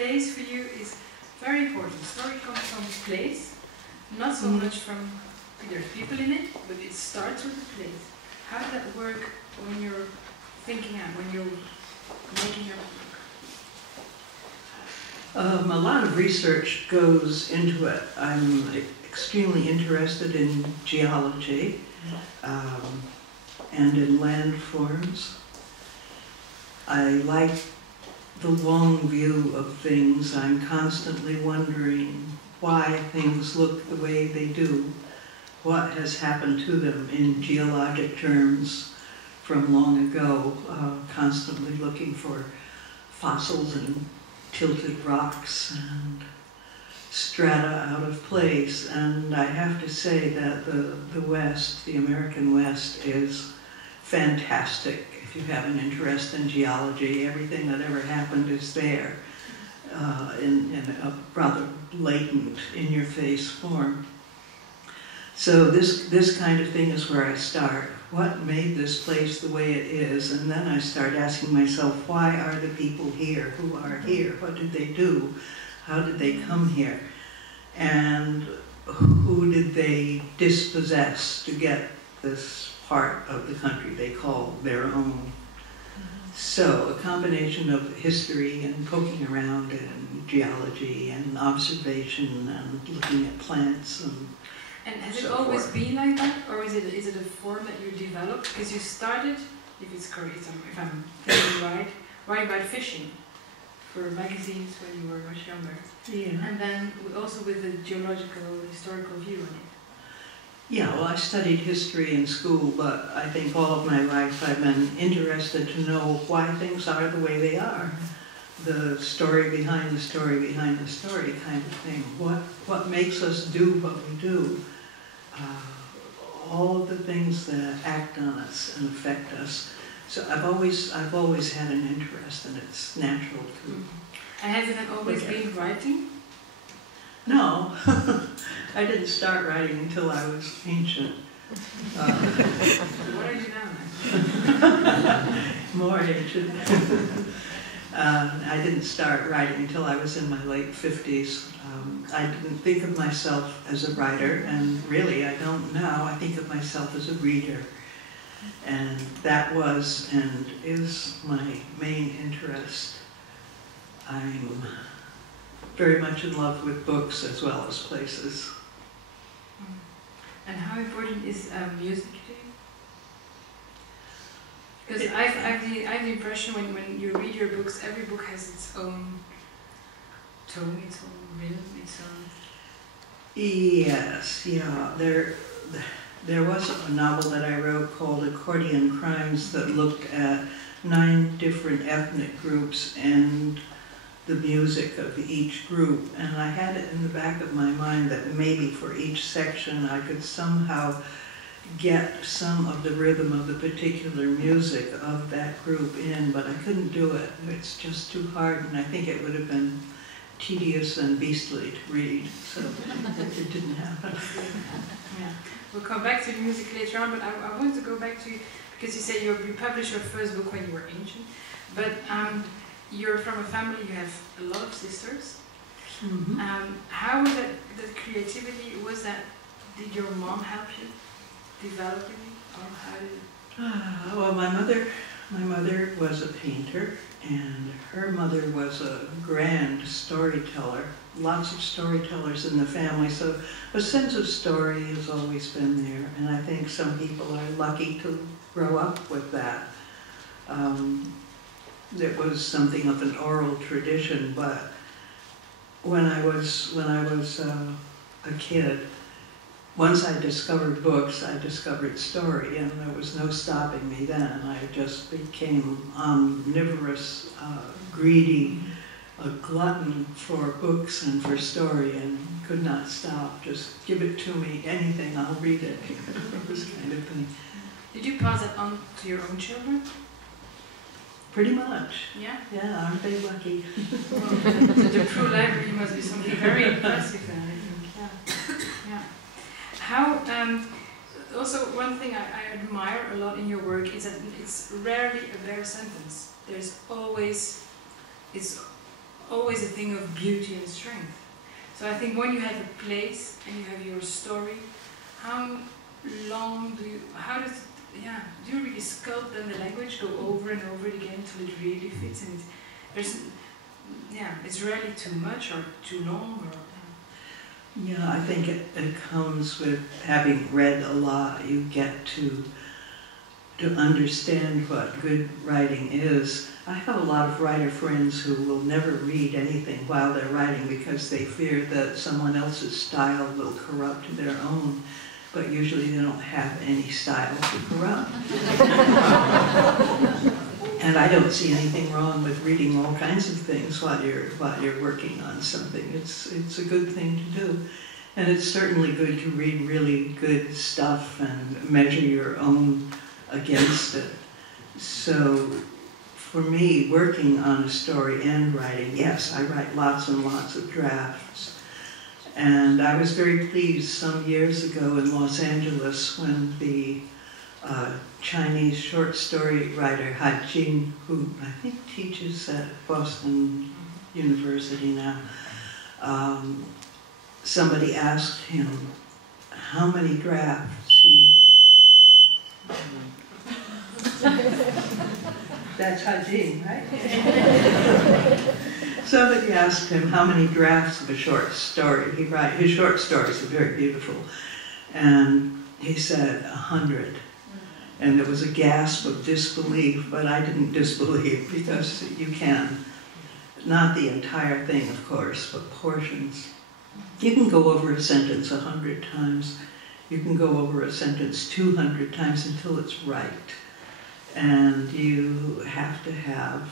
place for you is very important. Story comes from place, not so much from there's people in it, but it starts with the place. How does that work when you're thinking out, when you're making your book? A lot of research goes into it. I'm extremely interested in geology and in landforms. I like the long view of things. I'm constantly wondering why things look the way they do, what has happened to them in geologic terms from long ago, constantly looking for fossils and tilted rocks and strata out of place. And I have to say that the West, the American West, is fantastic. If you have an interest in geology, everything that ever happened is there in a rather blatant, in-your-face form. So this kind of thing is where I start. What made this place the way it is? And then I start asking myself, why are the people here who are here? What did they do? How did they come here? And who did they dispossess to get this part of the country they call their own? So a combination of history and poking around in geology and observation and looking at plants and has so it always forth. been like that, or is it a form that you developed? Because you started, if it's correct, if I'm thinking right, writing about fishing for magazines when you were much younger. Yeah. And then also with the geological, historical view on it. Yeah, well, I studied history in school, but I think all of my life I've been interested to know why things are the way they are. The story behind the story behind the story kind of thing. What makes us do what we do? All of the things that act on us and affect us. So I've always had an interest, and it's natural to. And has it always been writing? No, I didn't start writing until I was ancient. What are you now, then? More ancient. I didn't start writing until I was in my late 50s. I didn't think of myself as a writer, and really I don't now. I think of myself as a reader. And that was and is my main interest. I'm very much in love with books as well as places. And how important is music to you? Because I have the impression when you read your books, every book has its own tone, its own rhythm, its own... Yes, yeah. There was a novel that I wrote called Accordion Crimes that looked at 9 different ethnic groups and the music of each group. And I had it in the back of my mind that maybe for each section I could somehow get some of the rhythm of the particular music of that group in, but I couldn't do it. It's just too hard, and I think it would have been tedious and beastly to read, so it didn't happen. Yeah. We'll come back to the music later on, but I want to go back to, because you said you published your first book when you were ancient, but you're from a family, you have a lot of sisters. Mm-hmm. How was that creativity, did your mom help you developing it, or how did it? Well, my mother was a painter, and her mother was a grand storyteller. Lots of storytellers in the family, so a sense of story has always been there, and I think some people are lucky to grow up with that. It was something of an oral tradition, but when I was a kid, once I discovered books, I discovered story, and there was no stopping me then. I just became omnivorous, greedy, a glutton for books and for story, and could not stop. Just give it to me, anything, I'll read it. This kind of thing. Did you pass it on to your own children? Pretty much. Yeah? Yeah, aren't they lucky? Well, the Proulx library must be something very impressive then, I think. Yeah. Yeah. How, also one thing I admire a lot in your work is that it's rarely a bare sentence. There's always, it's always a thing of beauty and strength. So I think when you have a place and you have your story, how long do you, how does it, yeah, do you really sculpt then the language, go over and over it again until it really fits, and there's, yeah, it's rarely too much or too long, or Yeah, I think it comes with having read a lot. You get to understand what good writing is. I have a lot of writer friends who will never read anything while they're writing because they fear that someone else's style will corrupt their own. But usually they don't have any style to corrupt. And I don't see anything wrong with reading all kinds of things while you're working on something. It's a good thing to do. And it's certainly good to read really good stuff and measure your own against it. So for me, working on a story and writing, yes, I write lots and lots of drafts. And I was very pleased some years ago in Los Angeles when the Chinese short story writer Ha Jing, who I think teaches at Boston University now, somebody asked him how many drafts he... That's Ha Jing, right? Somebody asked him how many drafts of a short story he writes. His short stories are very beautiful. And he said 100. And there was a gasp of disbelief, but I didn't disbelieve because you can. Not the entire thing, of course, but portions. You can go over a sentence 100 times. You can go over a sentence 200 times until it's right. And you have to have,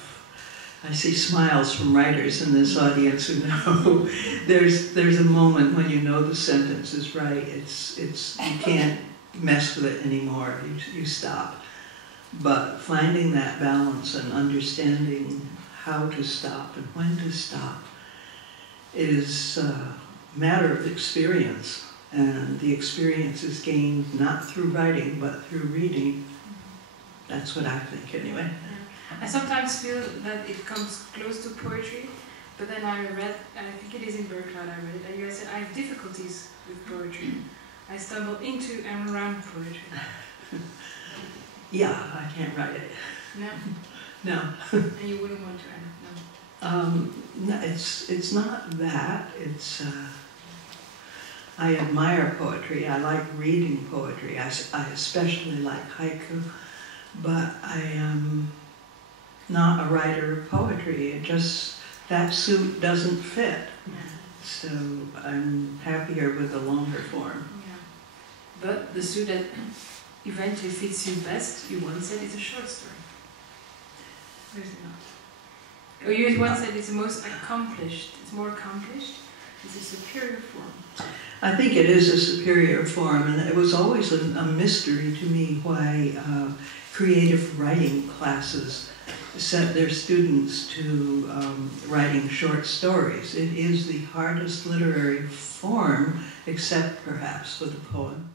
I see smiles from writers in this audience who know there's a moment when you know the sentence is right. You can't mess with it anymore. You stop. But finding that balance and understanding how to stop and when to stop is a matter of experience. And the experience is gained not through writing, but through reading. That's what I think, anyway. Yeah. I sometimes feel that it comes close to poetry, but then I read, and I think it is in Berkeley I read it, and you said I have difficulties with poetry. I stumble into and around poetry. Yeah, I can't write it. No? No. And you wouldn't want to, no? No, it's not that. It's, I admire poetry. I like reading poetry. I especially like haiku. But I am not a writer of poetry. It just, that suit doesn't fit. Yeah. So I'm happier with the longer form. Yeah. But the suit that eventually fits you best, you once said it's a short story. Or is it not? Or you once said it's the most accomplished, it's more accomplished, it's a superior form. I think it is a superior form, and it was always a mystery to me why creative writing classes set their students to writing short stories. It is the hardest literary form, except perhaps for the poem.